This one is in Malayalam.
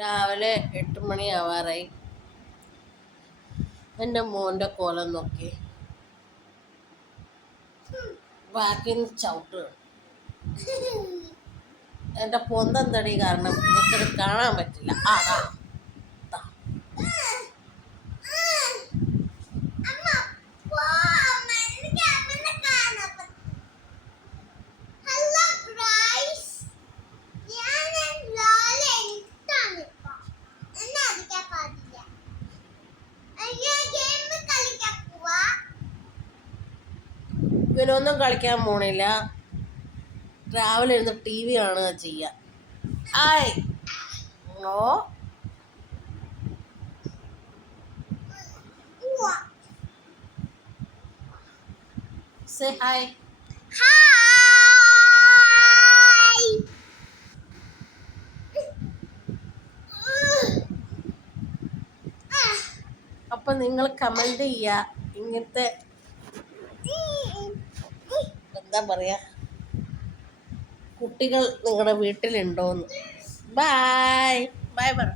രാവിലെ 8 മണിയാവാറായി. എൻ്റെ മോൻ്റെ കോലം നോക്കി ബാക്കിന്ന് ചവിട്ടുക. എൻ്റെ പൊന്തം തടി കാരണം എനിക്കത് കാണാൻ പറ്റില്ല. ഇവനൊന്നും കളിക്കാൻ പോണില്ല. രാവിലെ ഇരുന്ന് TV കാണുക ചെയ്യുക. ആയ് ഓ സേ ഹായ്. അപ്പം നിങ്ങൾ കമൻറ്റ് ചെയ്യുക ഇങ്ങനത്തെ എന്താ പറയുക കുട്ടികൾ നിങ്ങളുടെ വീട്ടിലുണ്ടോയെന്ന്. ബൈ ബൈ പറ.